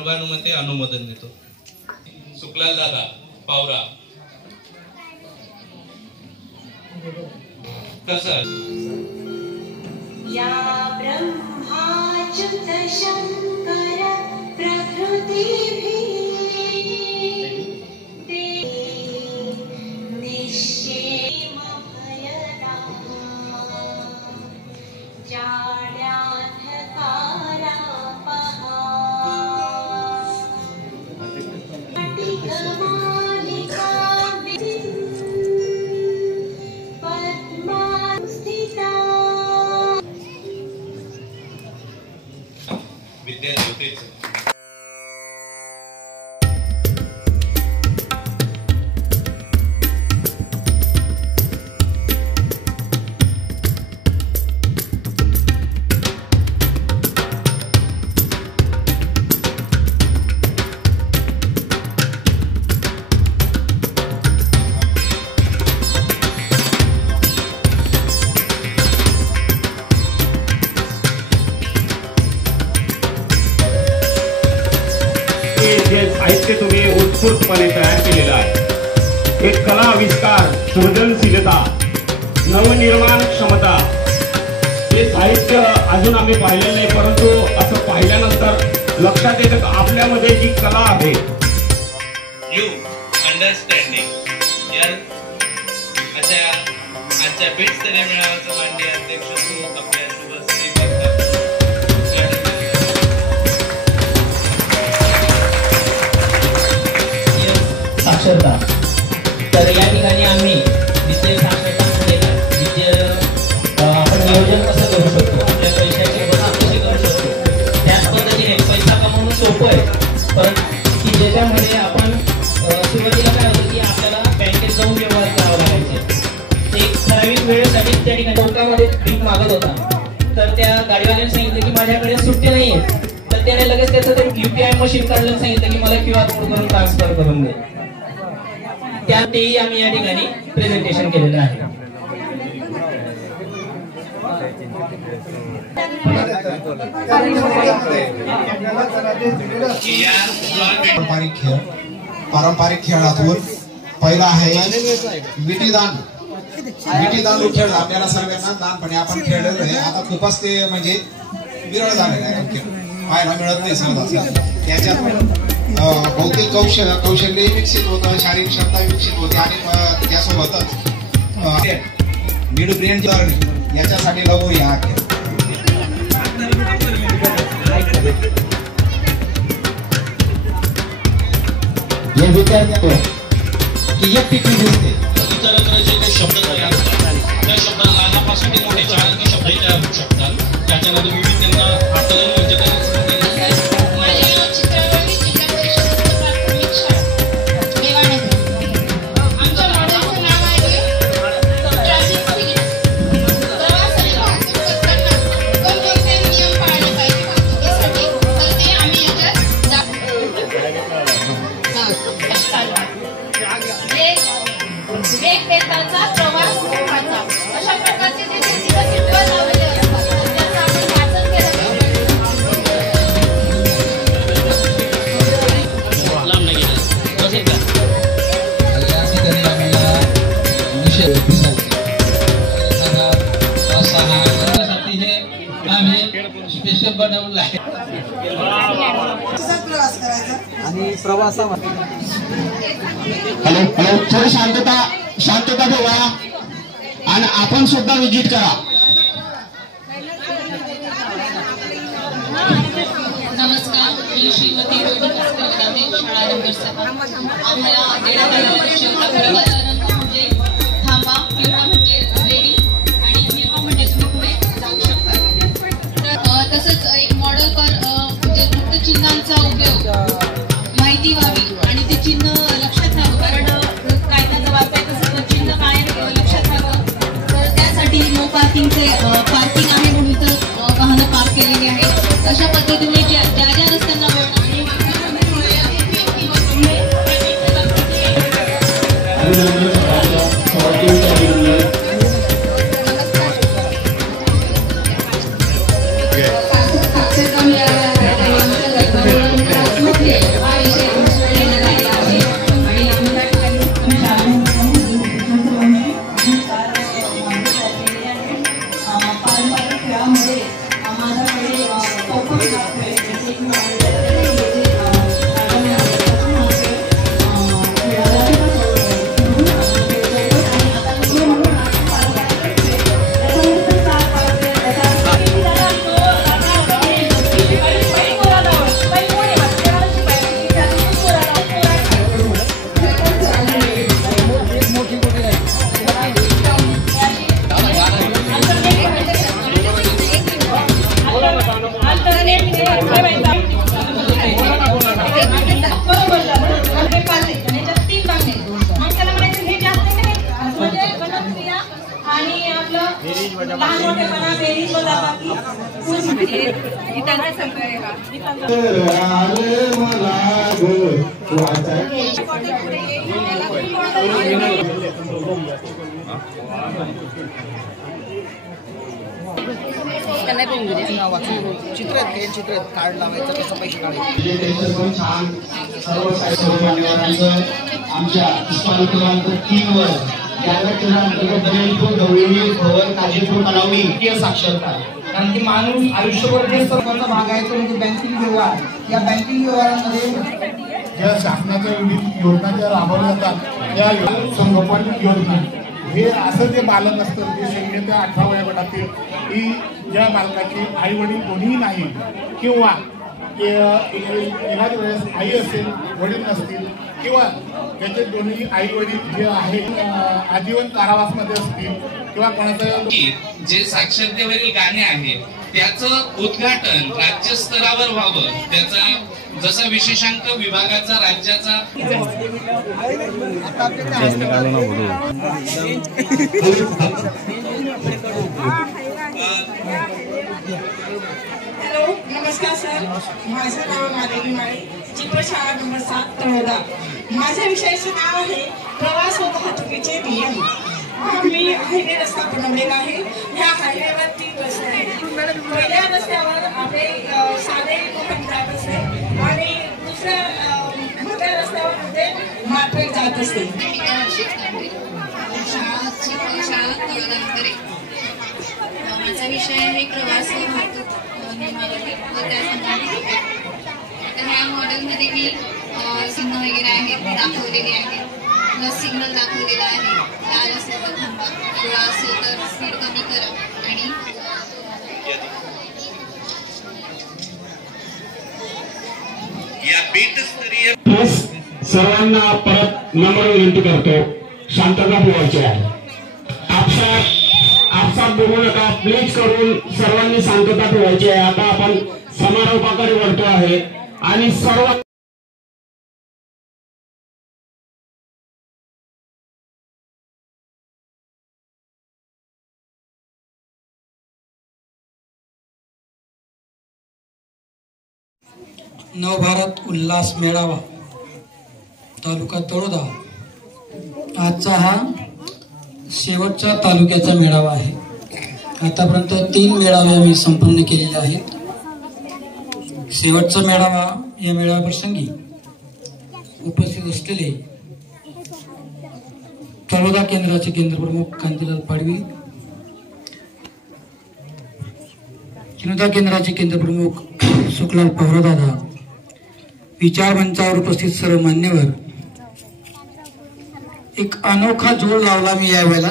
सर्वानुमते अनुमोदन देतो. सुकलाल दादा पावरा. तसंच या ब्रह्माच्युत शंकर प्रकृती विद्या ज्योतीचं. साहित्य तुम्ही उत्स्फूर्तपणे तयार केलेलं आहे. एक कला आविष्कार, सृजनशीलता, नवनिर्माण क्षमता, हे साहित्य अजून आम्ही पाहिलेलं नाही, परंतु असं पाहिल्यानंतर लक्षात येतं की आपल्यामध्ये जी कला आहे. यू अंडरस्टँडिंग या अशा आजच्या बीटस्तरीय मेळाव्याचा माननीय अध्यक्ष आपल्या शुभश्री साक्षरता. तर या ठिकाणी आम्ही विद्या साक्षरता आपण नियोजन कसं करू शकतो, आपल्या पैशाची बचत कशी करू शकतो, त्याच पद्धतीने पैसा कमवणं सोपं आहे, परंतु की ज्याच्यामध्ये आपण सुरुवातीला काय होतं की आपल्याला बँकेत जाऊन व्यवहार करावा लागायचे. एक ठराविक वेळेसाठी त्या ठिकाणी कोर्टामध्ये भीक मागत होता. तर त्या गाडीवाल्याने सांगितलं की माझ्याकडे सुट्टी नाही आहे. तर त्याने लगेच त्याचं ते UPI मशीन काढलं, सांगितलं की मला QR कोड करून ट्रान्सफर करून दे. त्यातही आम्ही या ठिकाणी प्रेझेंटेशन केलेलं आहे. पारंपरिक खेळातून पहिला आहे विटीदांडू. विटीदांडू खेळ आपल्याला सर्वांना लहानपणी आपण खेळलेलो आहे. आता खूपच ते म्हणजे विरळ झालेलं आहे, खेळ पाहायला मिळत नाही सहज. त्याच्यात भौतिक कौशल्य विकसित होतं, शारीरिक क्षमता विकसित होते आणि त्यासोबतच मिड ब्रेन याच्यासाठी लगोरी हा खेळ. हे विचारतो की एक टिकली दिसते इतरत्र जे काही शब्द तयार असतात त्या शब्दाला लहानापासून ते मोठे चांगले शब्द तयार होऊ शकतात. त्याच्यानंतर विविध त्यांना आकलन म्हणजे अशा प्रकारचे जे चित्र लावलेले असतात त्याचं आपण वाचन केलं स्पेशल बनवलं आहे आणि प्रवासामध्ये. हॅलो हॅलो, थोडी शांतता ठेवा आणि आपण सुद्धा विजिट करा. नमस्कार, मी श्रीमती रोहिणी स्कंदाते, शाळा नंबर 7. आम्हाला रंग म्हणजे थांबा, किंवा म्हणजे रेडी आणि हिरवा म्हणजे तुम्ही पुढे जाऊ शकता. तसंच एक मॉडेल पर म्हणजे गुप्त चिन्हांचा उपयोग माहिती व्हावी आणि ते चिन्ह लक्षात राहावं, कारण कायद्याचं वाचायचं तसं चिन्ह काय लक्षात राहावं. तर त्यासाठी नो पार्किंगचे पार्किंग आहे म्हणून इथं वाहनं पार्क केलेली आहेत. अशा पद्धतीने ज्या रस्त्यांना लहान मोठेपणा बेरीज वजाबाकी चित्र कार्ड लावायचं कसं पैसे काढायचे आमच्या स्टॉल क्रमांक 3 वर साक्षरता कारण की माणूस आयुष्यभर जे सर्वांचा भाग आहे तो म्हणजे बँकिंग व्यवहार. या बँकिंग व्यवहारांमध्ये ज्या शासनाच्या विविध योजना ज्या राबवल्या जातात त्या संगोपन योजना हे असं जे बालक असतं जे 0 ते 18 वयोगटातील की ज्या बालकाची आई वडील कोणीही नाही किंवा एखाद्या वेळेस आई असेल वडील नसतील किंवा त्याचे दोन्ही आई वडील जे आहे आजीवन कारावासमध्ये असतील किंवा कोणाचं जे साक्षरतेवरील गाणे आहेत त्याचं उद्घाटन राज्यस्तरावर व्हावं. त्याचा जसा विशेषांक विभागाचा राज्याचा हॅलो नमस्कार सर. माझं नाव माधवी माळी, चित्र शाळा नंबर 7 तळोदा. माझ्या विषयाचं नाव आहे प्रवास व वाहतुकीचे नियम. मी हायवे रस्ता बनवलेला आहे. ह्या हायवेवर 3 रस्ते आहेत. पहिल्या रस्त्यावर आपले साधे लोक जात असते आणि दुसऱ्या मोठ्या रस्त्यावर मध्ये मार्केट जात असते. माझा विषय आहे प्रवास व वाहतूक नियमावली व त्या संबंधित. तर ह्या मॉडेलमध्ये मी सिग्नल वगैरे आहेत दाखवलेले आहेत, प्लस सिग्नल दाखवलेला आहे. लाल असेल तर थांबा, पिवळा असेल तर स्पीड कमी करा आणि या बीटस्तरीय सर्वांना परत नम्र विनंती करतो, शांतता ठेवायची आहे. आपसात बोलू नका प्लीज करून सर्वांनी शांतता ठेवायची आहे. आता आपण समारोपाकडे वळतो आहे आणि सर्व नवभारत उल्हास मेळावा तालुका तळोदा. आजचा हा शेवटचा तालुक्याचा मेळावा आहे. आतापर्यंत 3 मेळावे आम्ही संपन्न केलेले आहेत. शेवटचा मेळावा, या मेळाव्याप्रसंगी उपस्थित असलेले तळोदा केंद्राचे केंद्रप्रमुख कांतीलाल पाडवी, जनता केंद्राचे केंद्रप्रमुख सुखलाल पवारदादा, विचार मंचावर उपस्थित सर्व मान्यवर, एक अनोखा जोड लावला मी यावेळेला.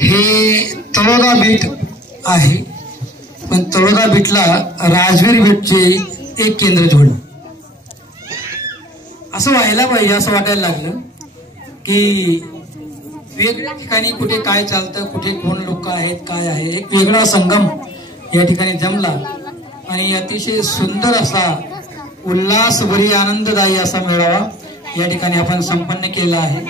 हे तळोदा बीट आहे, पण तळोदा बीटला राजवीर बीटचे एक केंद्र जोडलं. असं व्हायला पाहिजे, असं वाटायला लागलं की वेगवेगळ्या ठिकाणी कुठे काय चालतं, कुठे कोण लोक आहेत, काय आहे, एक वेगळा संगम या ठिकाणी जमला आणि अतिशय सुंदर असा उल्हासभरी आनंददायी असा मेळावा या ठिकाणी आपण संपन्न केला आहे.